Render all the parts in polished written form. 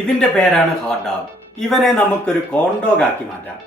ഇതിന്റെ പേരാണ് hot dog. ഇവനെ നമുക്കൊരു കോൺഡോഗ് ആക്കി മാറ്റാം.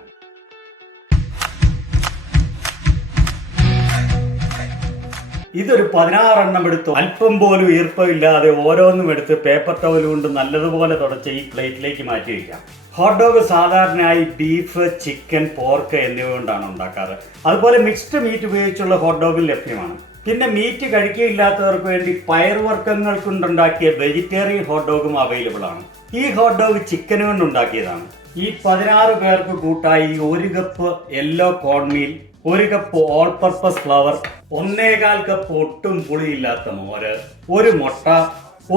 ഇതൊരു 16 എണ്ണം എടുത്തു അല്പം പോലും ഈർപ്പമില്ലാതെ ഓരോന്നും എടുത്ത് പേപ്പർ ടവൽ കൊണ്ട് നല്ലതുപോലെ തുടച്ച് ഈ പ്ലേറ്റിലേക്ക് മാറ്റി വയ്ക്കാം. ഹോട്ട് ഡോഗ് സാധാരണയായി ബീഫ്, ചിക്കൻ, പോർക്ക് എന്നിവ കൊണ്ടാണ് ഉണ്ടാക്കാറ്. അതുപോലെ മിക്സ്ഡ് മീറ്റ് ഉപയോഗിച്ചുള്ള ഹോട്ട് ഡോഗും ലഭ്യമാണ്. പിന്നെ മീറ്റ് കഴിക്കുകയില്ലാത്തവർക്ക് വേണ്ടി പയർവർഗ്ഗങ്ങൾ കൊണ്ടുണ്ടാക്കിയ വെജിറ്റേറിയൻ ഹോട്ട് ഡോഗും അവൈലബിൾ ആണ്. ഈ ഹോട്ട് ഡോഗ് ചിക്കൻ കൊണ്ട് ഉണ്ടാക്കിയതാണ്. ഈ 16 പേർക്ക് കൂട്ടായി 1 cup yellow cornmeal, 1 cup all purpose flower, 1.25 cup ഒട്ടും പുളിയില്ലാത്ത മോര്, 1 മുട്ട,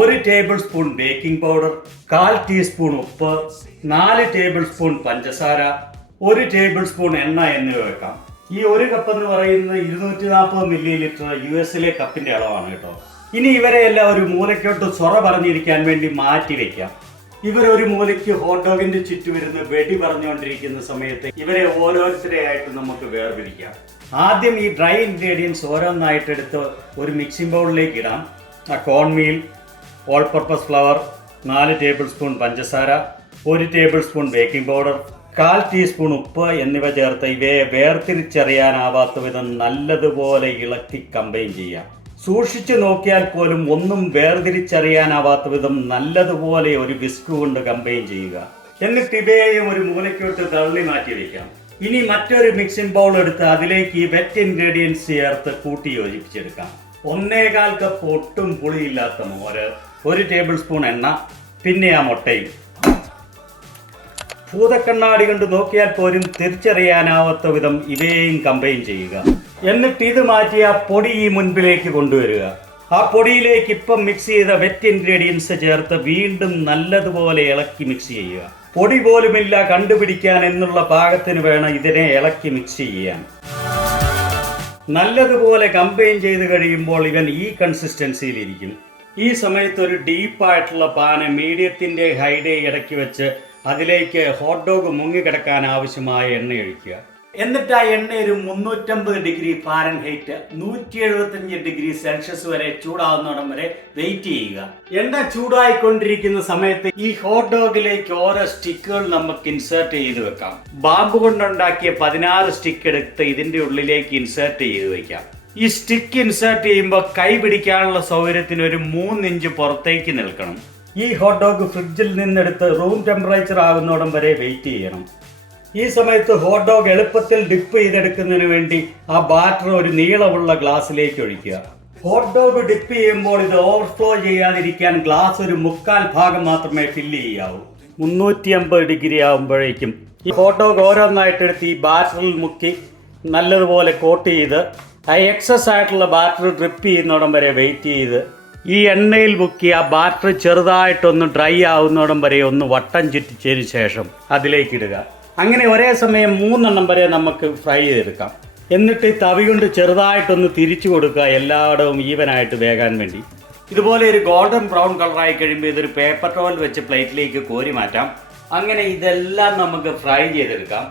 1 table spoon baking powder, 1/4 teaspoon ഉപ്പ്, 4 ടേബിൾ സ്പൂൺ പഞ്ചസാര, 1 ടേബിൾ സ്പൂൺ എണ്ണ എന്നിവ വെക്കാം. ഈ 1 കപ്പ് എന്ന് പറയുന്നത് 240 മില്ലി ലിറ്റർ US-ലെ കപ്പിന്റെ അളവാണ് കേട്ടോ. ഇനി ഇവരെ എല്ലാം ഒരു മൂലയ്ക്കോട്ട് സൊറ പറഞ്ഞിരിക്കാൻ വേണ്ടി മാറ്റി വെക്കാം. ഇവരൊരു മൂലയ്ക്ക് ഹോട്ട് ഡോഗിന്റെ ചുറ്റുമിരുന്ന് വെടി പറഞ്ഞുകൊണ്ടിരിക്കുന്ന സമയത്ത് ഇവരെ ഓരോരുത്തരെയായിട്ട് നമുക്ക് വേർതിരിക്കാം. ആദ്യം ഈ ഡ്രൈ ഇൻഗ്രീഡിയൻസ് ഓരോന്നായിട്ട് എടുത്ത് ഒരു മിക്സിംഗ് ബൗളിലേക്ക് ഇടാം. Cornmeal, all purpose flower, 4 table spoon പഞ്ചസാര, 1 table spoon baking powder, 1/4 teaspoon ഉപ്പ് എന്നിവ ചേർത്ത് ഇവയെ വേർതിരിച്ചറിയാനാവാത്ത വിധം നല്ലതുപോലെ ഇളക്കി കമ്പൈൻ ചെയ്യാം. സൂക്ഷിച്ചു നോക്കിയാൽ പോലും ഒന്നും വേർതിരിച്ചറിയാനാവാത്ത വിധം നല്ലതുപോലെ ഒരു വിസ്ക് കൊണ്ട് കമ്പൈൻ ചെയ്യുക. എന്നിട്ട് ഇവയെയും ഒരു മൂലയ്ക്കോട്ട് തള്ളി മാറ്റി വയ്ക്കാം. ഇനി മറ്റൊരു മിക്സിംഗ് ബൗൾ എടുത്ത് അതിലേക്ക് ഈ വെറ്റ് ഇൻഗ്രീഡിയൻസ് ചേർത്ത് കൂട്ടി യോജിപ്പിച്ചെടുക്കാം. 1.25 കപ്പ് ഒട്ടും പുളിയില്ലാത്ത മോര്, 1 ടേബിൾ സ്പൂൺ എണ്ണ, പിന്നെ ആ മുട്ടയും. ഭൂതക്കണ്ണാടി കൊണ്ട് നോക്കിയാൽ പോലും തിരിച്ചറിയാനാവാത്ത വിധം ഇവയെയും കമ്പൈൻ ചെയ്യുക. എന്നിട്ട് ഇത് മാറ്റി ആ പൊടി ഈ മുൻപിലേക്ക് കൊണ്ടുവരിക. ആ പൊടിയിലേക്ക് ഇപ്പം മിക്സ് ചെയ്ത വെറ്റ് ഇൻഗ്രീഡിയൻസ് ചേർത്ത് വീണ്ടും നല്ലതുപോലെ ഇളക്കി മിക്സ് ചെയ്യുക. പൊടി പോലുമില്ല കണ്ടുപിടിക്കാൻ എന്നുള്ള പാകത്തിന് വേണം ഇതിനെ ഇളക്കി മിക്സ് ചെയ്യാൻ. നല്ലതുപോലെ കമ്പൈൻ ചെയ്ത് കഴിയുമ്പോൾ ഇവൻ ഈ കൺസിസ്റ്റൻസിയിലിരിക്കും. ഈ സമയത്ത് ഒരു ഡീപ്പായിട്ടുള്ള പാന് മീഡിയത്തിൻ്റെ ഹൈഡേ ഇടയ്ക്ക് വെച്ച് അതിലേക്ക് ഹോട്ട് ഡോഗ് മുങ്ങിക്കിടക്കാൻ ആവശ്യമായ എണ്ണ ഒഴിക്കുക. എന്നിട്ട് ആ എണ്ണ ഒരു 350 ഡിഗ്രി ഫാരൻഹൈറ്റ് 175 ഡിഗ്രി സെൽഷ്യസ് വരെ ചൂടാവുന്നിടം വരെ വെയിറ്റ് ചെയ്യുക. എണ്ണ ചൂടായിക്കൊണ്ടിരിക്കുന്ന സമയത്ത് ഈ ഹോട്ട് ഡോഗിലേക്ക് ഓരോ സ്റ്റിക്കുകൾ നമുക്ക് ഇൻസേർട്ട് ചെയ്ത് വെക്കാം. ബാമ്പു കൊണ്ടുണ്ടാക്കിയ 16 സ്റ്റിക്ക് എടുത്ത് ഇതിന്റെ ഉള്ളിലേക്ക് ഇൻസേർട്ട് ചെയ്ത് വെക്കാം. ഈ സ്റ്റിക്ക് ഇൻസേർട്ട് ചെയ്യുമ്പോൾ കൈ പിടിക്കാനുള്ള സൗകര്യത്തിന് ഒരു 3 ഇഞ്ച് പുറത്തേക്ക് നിൽക്കണം. ഈ ഹോട്ട് ഡോഗ് ഫ്രിഡ്ജിൽ നിന്നെടുത്ത് റൂം ടെമ്പറേച്ചർ ആകുന്നോടം വരെ വെയിറ്റ് ചെയ്യണം. ഈ സമയത്ത് ഹോട്ട് ഡോഗ് എളുപ്പത്തിൽ ഡിപ്പ് ചെയ്തെടുക്കുന്നതിന് വേണ്ടി ആ ബാറ്റർ ഒരു നീളമുള്ള ഗ്ലാസ്സിലേക്ക് ഒഴിക്കുക. ഹോട്ട് ഡോഗ് ഡിപ്പ് ചെയ്യുമ്പോൾ ഇത് ഓവർഫ്ലോ ചെയ്യാതിരിക്കാൻ ഗ്ലാസ് ഒരു 1/4 ഭാഗം മാത്രമേ ഫില്ല് ചെയ്യാവൂ. 350 ഡിഗ്രി ആകുമ്പോഴേക്കും ഈ ഹോട്ട് ഡോഗ് ഓരോന്നായിട്ടെടുത്ത് ഈ ബാറ്ററിൽ മുക്കി നല്ലതുപോലെ കോട്ട് ചെയ്ത് ആ എക്സസ് ആയിട്ടുള്ള ബാറ്റർ ഡ്രിപ്പ് ചെയ്യുന്നോടം വരെ വെയിറ്റ് ചെയ്ത് ഈ എണ്ണയിൽ മുക്കി ആ ബാറ്റർ ചെറുതായിട്ടൊന്ന് ഡ്രൈ ആവുന്നോടം വരെ ഒന്ന് വട്ടം ചുറ്റിച്ചതിന് ശേഷം അതിലേക്കിടുക. അങ്ങനെ ഒരേ സമയം 3 എണ്ണം വരെ നമുക്ക് ഫ്രൈ ചെയ്തെടുക്കാം. എന്നിട്ട് ഈ തവി കൊണ്ട് ചെറുതായിട്ടൊന്ന് തിരിച്ചു കൊടുക്കുക, എല്ലായിടവും ഈവനായിട്ട് വേകാൻ വേണ്ടി. ഇതുപോലെ ഒരു ഗോൾഡൻ ബ്രൗൺ കളറായി കഴിയുമ്പോൾ ഇതൊരു പേപ്പർ ടവൽ വെച്ച് പ്ലേറ്റിലേക്ക് കോരി മാറ്റാം. അങ്ങനെ ഇതെല്ലാം നമുക്ക് ഫ്രൈ ചെയ്തെടുക്കാം.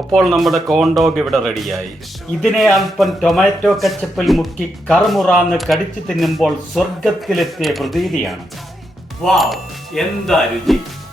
അപ്പോൾ നമ്മുടെ കോൺഡോഗ് ഇവിടെ റെഡിയായി. ഇതിനെ അല്പം ടൊമാറ്റോ കച്ചപ്പിൽ മുക്കി കറുമുറാന്ന് കടിച്ചു തിന്നുമ്പോൾ സ്വർഗത്തിലെത്തിയ പ്രതീതിയാണ്. വാവ്, എന്താ രുചി!